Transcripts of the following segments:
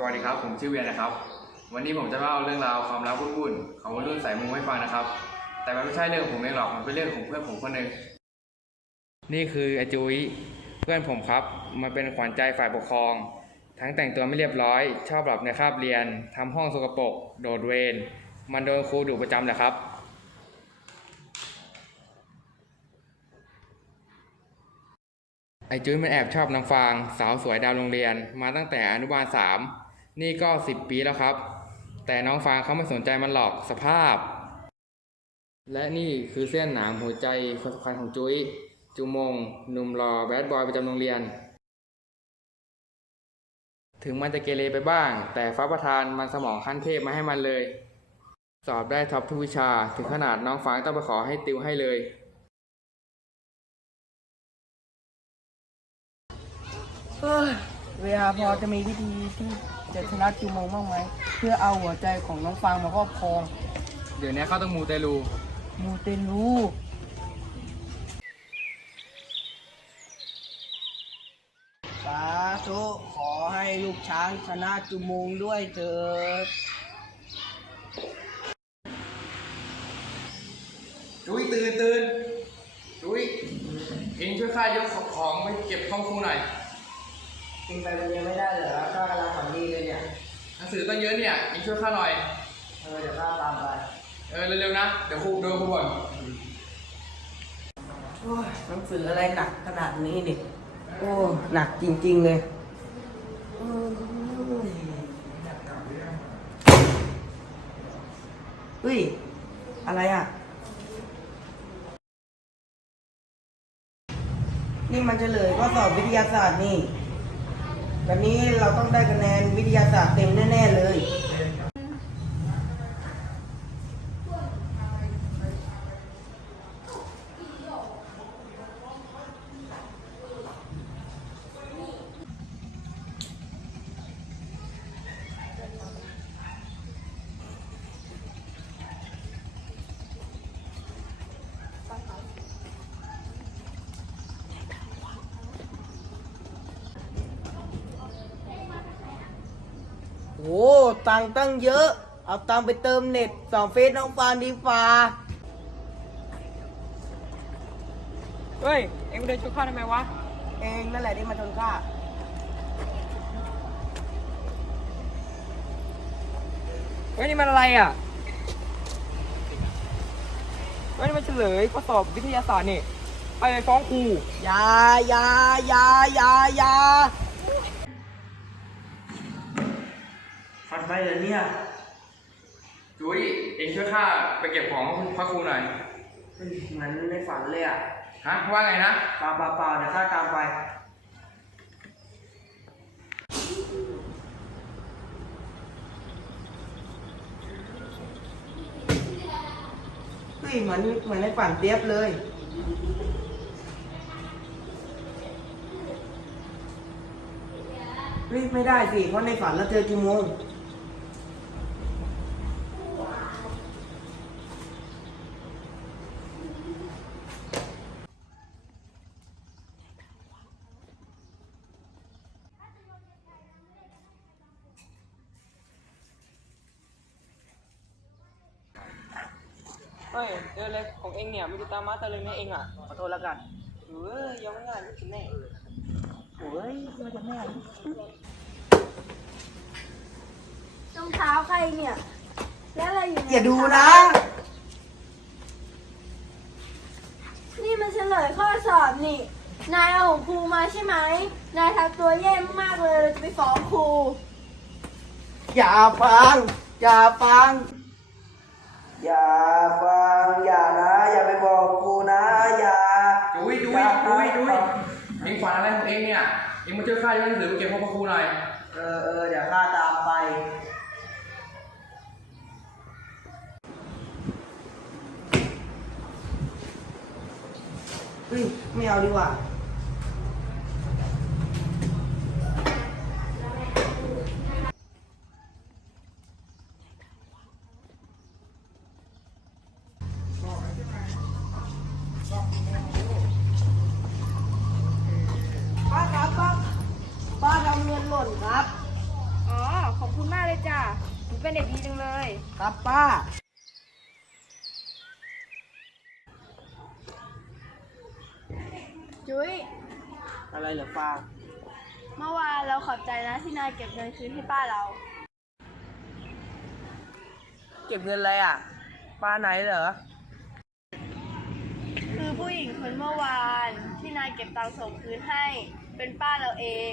สวัสดีครับ ผมชื่อเวียนนะครับ วันนี้ผมจะมาเล่าเรื่องราวความรักวุ่นๆของวัยรุ่นสายมูให้ฟังนะครับ แต่มันไม่ใช่เรื่องของผมเองหรอกมันเป็นเรื่องของเพื่อนผมคนหนึ่งนี่คืออาจุยเพื่อนผมครับมันเป็นขวัญใจฝ่ายปกครอง ทั้งแต่งตัวไม่เรียบร้อย ชอบหลับในคาบเรียนทำห้องสกปรกโดดเวรมันโดนครูดุประจำแหละครับไอจุ้ยมันแอบชอบนางฟาง สาวสวยดาวโรงเรียน มาตั้งแต่อนุบาลสาม นี่ก็สิบปีแล้วครับ แต่น้องฟางเขาไม่สนใจมันหรอกสภาพ และนี่คือเส้นหนามหัวใจคนสำคัญของจุ้ยจูมงหนุ่มรอแบดบอยประจำโรงเรียน ถึงมันจะเกเรไปบ้าง แต่ฟ้าประธานมันสมองขั้นเทพมาให้มันเลย สอบได้ท็อปทุกวิชาถึงขนาดน้องฟางต้องไปขอให้ติวให้เลยเอ้ย เวลาพอจะมีวิธีที่จะชนะจูมงบ้างไหม เพื่อเอาหัวใจของน้องฟางมาครอบครอง เดี๋ยวนี้เขาต้องมูเตลูมูเตลูสาธุขอให้ลูกช้างชนะจูมงด้วยเถิดจุ้ยตื่นตื่นจุ้ยเองช่วยข้ายกของไปเก็บห้องครูหน่อย กินไปโรงเรียนไม่ได้เหรอข้ากำลังฝันดีเลยเนี่ย หนังสือตั้งเยอะเนี่ยเองช่วยข้าหน่อย เออเดี๋ยวข้าตามไป เออเร็วๆนะ เดี๋ยวครูโดนครูบ่นโอ้ยหนังสืออะไรหนักขนาดนี้นี่โอ้หนักจริง ๆ เลยโอ้ยเฮ้ย อะไรอะ นี่มันเฉลยข้อสอบวิทยาศาสตร์นี่ วันนี้เราต้องได้คะแนนวิทยาศาสตร์เต็มแน่ ๆ เลย โอ้ตังค์ตั้งเยอะ เอาตังค์ไปเติมเน็ตสองเฟซน้องฟานดีฟ้าเฮ้ย เอ็งไปเดินชุกข้าทำไมวะ เองนั่นแหละที่มาชนข้าเฮ้ยนี่มันอะไรอะ เฮ้ยนี่มันเฉลยข้อสอบวิทยาศาสตร์นี่ ไปไปฟ้องครู อยาอยาอยาอยาอยา ฟันไปเหรอเนี่ย จุ้ยเองช่วยข้าไปเก็บของห้องพระครูหน่อย เฮ้ยเหมือนในฝันเลยอะฮะว่าไงนะ เปล่าเปล่าเปล่าเดี๋ยวข้าตามไป เฮ้ยเหมือนเหมือนในฝันเตียบเลยเฮ้ยไม่ได้สิเพราะในฝันเราเจอกี่โมง ฮ้ยเดินเลยของเอ็งเนี่ยมันจะตามมาตะลึงในเอ็งอะขอโทษแล้วกันเฮ้ยยังไม่ง่ายลูกฉันแน่โอ้ยมาจากแม่รองเท้าใครเนี่ย แล้วอะไรอยู่ในอย่าดูนะ นี่มันเฉลยข้อสอบนี่ นายเอาของครูมาใช่ไหม นายทำตัวแย่มากๆเลยเราจะไปฟ้องครู อย่าฟัง อย่าฟัง อย่าฟัง อะไรของเองเนี่ย เองมาช่วยข้ายกหนังสือไปเก็บพวกพระครูหน่อย เออเออเดี๋ยวข้าตามไป เฮ้ยไม่เอาดีกว่า ป้าครับป้าป้าทำเงินหล่นครับ อ๋อเลยจ้ะหนูเป็นเด็กดีจังเลย ครับป้า จุ้ย อะไรเหรอฟางเมื่อวานเราขอบใจนะที่นายเก็บเงินคืนให้ป้าเรา เก็บเงินอะไรอะ ป้าไหนเหรอ คือผู้หญิงคนเมื่อวานที่นายเก็บตังค์ส่งคืนให้ เป็นป้าเราเอง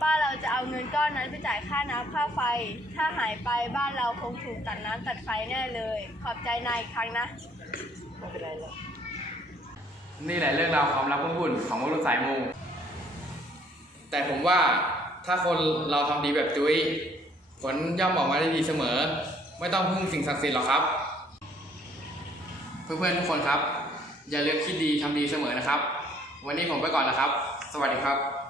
ป้าเราจะเอาเงินก้อนนั้นไปจ่ายค่าน้ำค่าไฟ ถ้าหายไปบ้านเราคงถูกตัดน้ำตัดไฟแน่เลย ขอบใจนายอีกครั้งนะ ไม่เป็นไรหรอกนี่แหละเรื่องราวความลับวุ่นๆของวัยรุ่นสายมูแต่ผมว่าถ้าคนเราทำดีแบบจุ้ยผลย่อมออกมาได้ดีเสมอ ไม่ต้องพึ่งสิ่งศักดิ์สิทธิ์หรอกครับ เพื่อนๆทุกคนครับ อย่าลืมคิดดีทำดีเสมอนะครับ วันนี้ผมไปก่อนนะครับ สวัสดีครับ